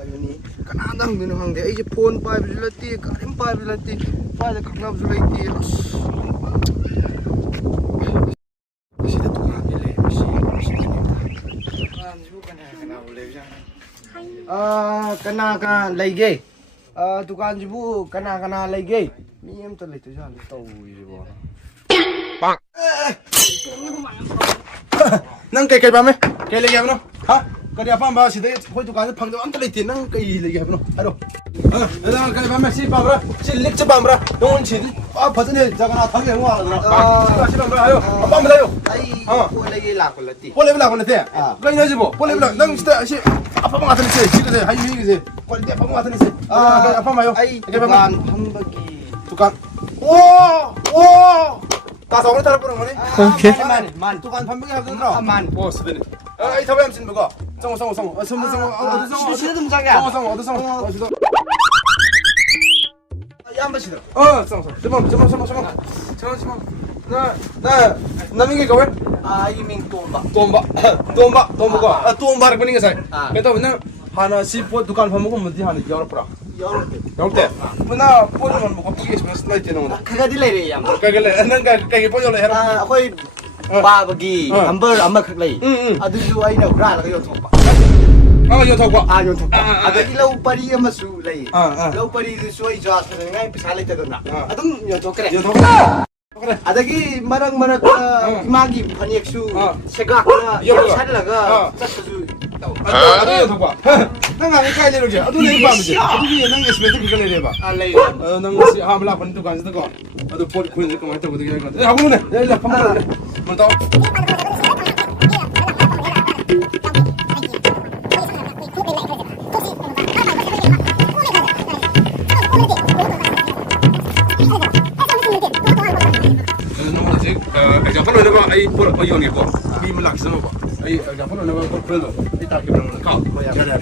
아니 까나당 되는 황데 이제 폰 파이브 줄랬지 가림 파이브 줄랬지 파이브 강남 줄랬지 시대 동안 빌레 kana lagi dukaan jibu kana lagi mi em terleh tu jalan tahu jibu bang nang kai ba me kai lagi apa no ha kai apa ba sida hoi dukaan phang am terleh nang kai lagi apa no ado nang kai ba me si bamra si lik cha bamra dong chi phajane jagana thang ye wa la si bamra ayo apa me ayo ai po lagi la ko lati kai na jibu po lagi nang sta si apa mga tanis eh, sino eh, hayu hiyo eh, quality apa mga tanis eh, apa mayo, ay, tukan, hambagi, tukan, tasaw na tarap mo ni, okay, man, tukan hambagi hapon bro, man, sila ni, ay tabi am sin bago, sango, sino tum sangya, sango, yan ba sila, sango, simam, naming ikaw eh, iming tomba ka pa nga say, kaya na hana si po dukan pa mo kung mati hana York te, muna po naman mo kapag ismas na ito naman. Kagadilay rin yan. Anong kaya po yung lahirap? Ako'y babagi, number amak kaglay. Ado yung ay na ura, laki yung topa. Yung tawag ko? Yung topa. Ado ilaw pari yung masulay. Ilaw pari yung suway Diyos na nga yung pisalay tayo na. Adong yung toka rin. Adagi marang imagi panyeksu segak na 살라가 짝수 ano yung tawag ko? Nang nga kaya nilo dyan, ano na yung pamit dyan? Ano yung nang esmete kika lere ba? alay nang si hamla pa nito kansi ko. Ano po kunin ko mahita ko dito ko. Ako muna. Yala, pamala. Muna tao. Jangan lupa nak ay pura payon ni ko. Bi melak sama ba. Ay jangan lupa nak ko pelo. Kita kita nak kau. Ya ya.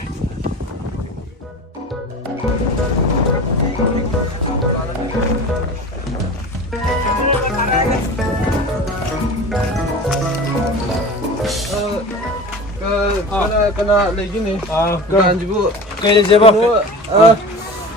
Kena lagi ni. Kan jibu. Kaya jeba.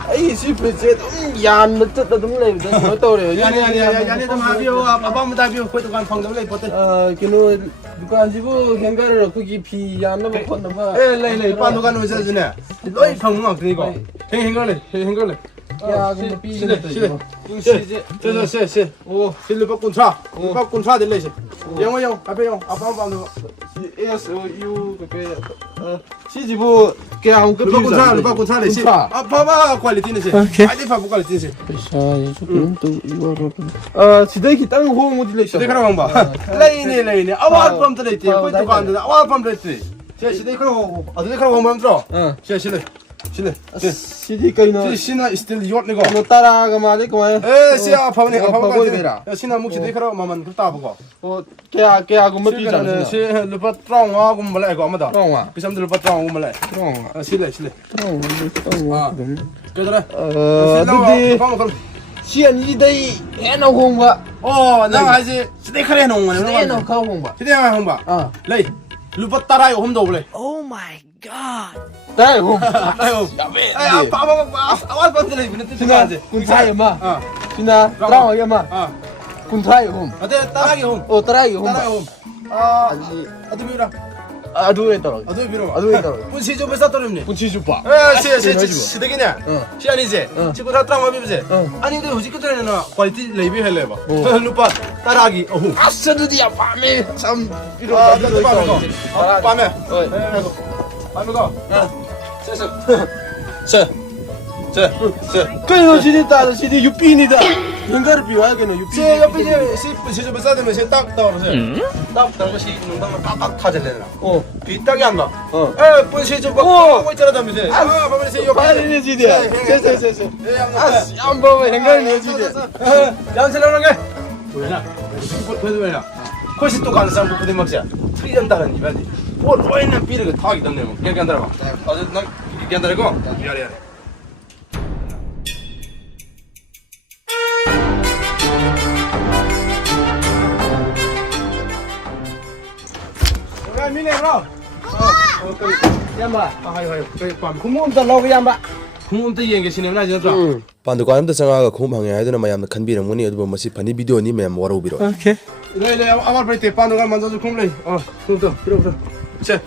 Ay si preset yan betul betul mulai betul deh. Yani tu mabiyo apa mutabiyo kau tukan fang mulai betul. Kino dukan jibu henggar aku gipi yan nama kon nama. Lay pandukan macam tu ni. Lay fang mak ni kau. Henggar le. Ya aku pi ni tu. Si. Oh, si lupa kunca dia lay si. Yang apa yang apa tu. SOU si jibu kaya aku lupa kunca le si. Apa quality ni si. Ada apa quality ni si. Sidai kita home mudi le. Sidai kerana bang. Lay ni. Awal pam tu le. Kau tukan tu. Awal pam le. Sidai kerana. Ada kerana bang tu. Sila. Sidi kaino Sina still yacht ni ko. notara gamale ko ay Siya apa ni? Apa ko bera? Sina mukti dekara maman kurta apa ko. o kaya gumati jan Si lupa trong wa gum malai ko amada. Trong Pisam lupa trong gum malai. Sila. Kedara. dudi Kamu. sian yi dai eno hongba Oh, nang haji sidai kare nong mana. eno ka hongba Sidai hong ba. Lai. Lupa tarai hom do boleh. dai hong Ayo. Apa awal pam tu le. sina kuntai ma sina trawa ya ma kuntai hong Ada tarai hom. o tarai hong Tarai hom. Adu bira. adu etoro Adu bira. adu etoro Pun si jo besar tu ni. kunchi jupa 시댁이냐? 시안이지? 지금 다 트라마 비비지? 아니 근데 후지 끝에 나 퀄리티 레이비 할래 봐. 루파 따라하기. 어후. 아스드디야 밤에 참 이런 밤에. 밤에 가. 그래서 시디다 시디 유빈이다 연가를 비와야겠네 유빈 제 옆에 시 besar 되면 딱 따라서. 딱 따라서 시 농담을 깍깍 타질래나. 뒤딱이 안 나. 분 시좀 하고 있잖아 담이지. 밤에 시 옆에. 빨리 시디야 세세세세 한번 연가를 시디 양sel하는 게 뭐야? 그래도 왜냐? 코시 또 가는 사람 부대 먹자. 트리점 다른 입안이. 뭐 로에는 비를 타기 때문에 뭐 기억이 안 들어 봐. 어제 나 기억이 안 들고 미안해. 미네 브로. ꯌꯥꯝꯕ 하요 저희 ꯄꯥꯝ ꯈꯣꯡꯎꯞ ꯑꯝꯇ ꯂꯧꯒꯦ ꯌꯥꯝꯕ ꯈꯣꯡꯎꯞ ꯑꯝꯇ ꯌꯦꯡꯒꯦ ꯁꯤꯅꯦꯕ ꯍꯥꯏꯁꯤ ꯅꯠꯇ꯭ꯔꯣ ꯄꯥꯟ ꯗꯨꯀꯥꯟ ꯑꯝꯗ ꯆꯪꯉꯛꯑꯒ ꯈꯣꯡꯎꯞ ꯍꯪꯉꯦ ꯍꯥꯏꯗꯨꯅ ꯃꯌꯥꯝꯅ ꯈꯟꯕꯤꯔꯝꯒꯅꯤ ꯑꯗꯨꯕꯨ ꯃꯁꯤ ꯐꯅꯤ ꯚꯤꯗꯤꯑꯣꯅꯤ ꯃꯌꯥꯝ ꯋꯥꯔꯧꯕꯤꯔꯣ 오케이. 네, 아마 빨리 대파는 가 만져서 콩래. 콩도 필요. 자.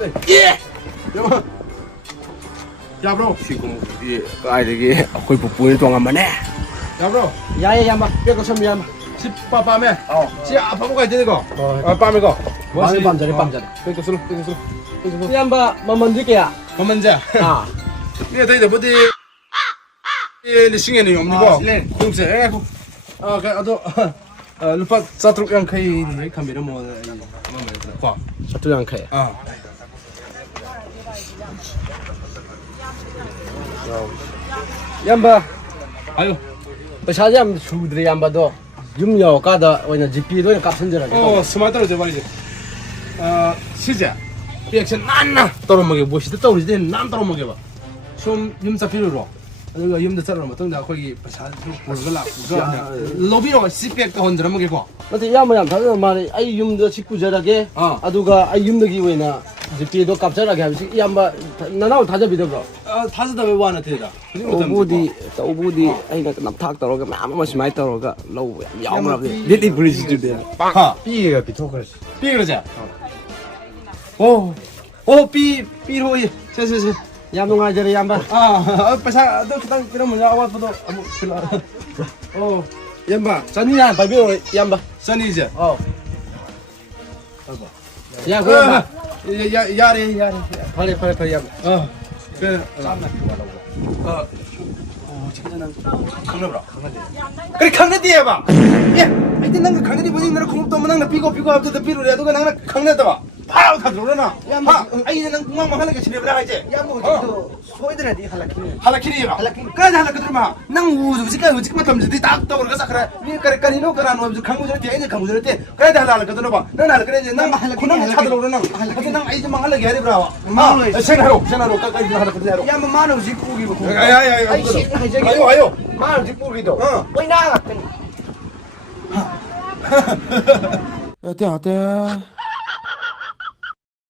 네. 예. 야. 야, bro. 지금 이 아이들이 거의 복부에 동안만에. 야, bro. 야야 야마. 빼고 좀 야마. 집 빠빠매. 지 아빠 뭐가 있지 이거? 빠매 거. 밤자리 빼고 술. 양바 만만들게야 먼저. 아 네, 네, 뭐지? 이 시간이 없는 거. 네. 동생. 그 아도 루파 사트룩 양카이 카메라 뭐 과. 사투리 양카이 양바 아유. pesa yam sudri yamba do yum yo kada oina GP do kapsenjera 스마트로 돼 버리지. 시자. 리액션 난나 떨어먹게 뭐시도 떨어지대 난 떨어먹게 봐. 좀 염사 필요로. 그리고 염도 떨어 뭐 동다 거기 잘 볼거라. 로비로 시백도 혼자 먹게 거. Nanti yam yam thada mari ai yum do sikku jarage aduga ai yum do gi oina GP do kapjarage habisi yamba nanau thaja bidabro 다스다 왜 와나 되다. ubudi ai na napthak toroga ma ma simai toroga low yam yam lili bridge to there 하. piga bitokras 삐 그러자. 삐로 세세세. yam nunga jare yamba pesa 너 그당 그러면 아와도 아무 필요. 얌바. saniya babiro yamba 선이제. ya go yamba 야래. pare yamba 그 강남으로. 그래 강남디 해봐. 예. 하여튼 난 강남디 보니 너는 공업도 없는 나 비고 앞에도 비로 해도 난 강남다 봐. 바로 가 그러나. 야, 아니 난 공항만 하는 게 집에 나가 이제. ya mo to soidra di halakini 할라키리 해봐. 그래 할라키 들마. 난 우즈만 덤지디 딱 떠오르 가서 그래. 니 그래 까니노 그래 너 강무절 때 이제 강무절 때 그래 할라키 들어봐. 난 할라키 그래 난 군함 찾으러 오르나. 하여튼 난 아이즈 망 할라키 해리 브라와. 생하로 까까지 할라키 들어. ya mo mano jikku gi ko 야야야. ai shit hai jage 아유. mano jikku gi do oi na ga 어때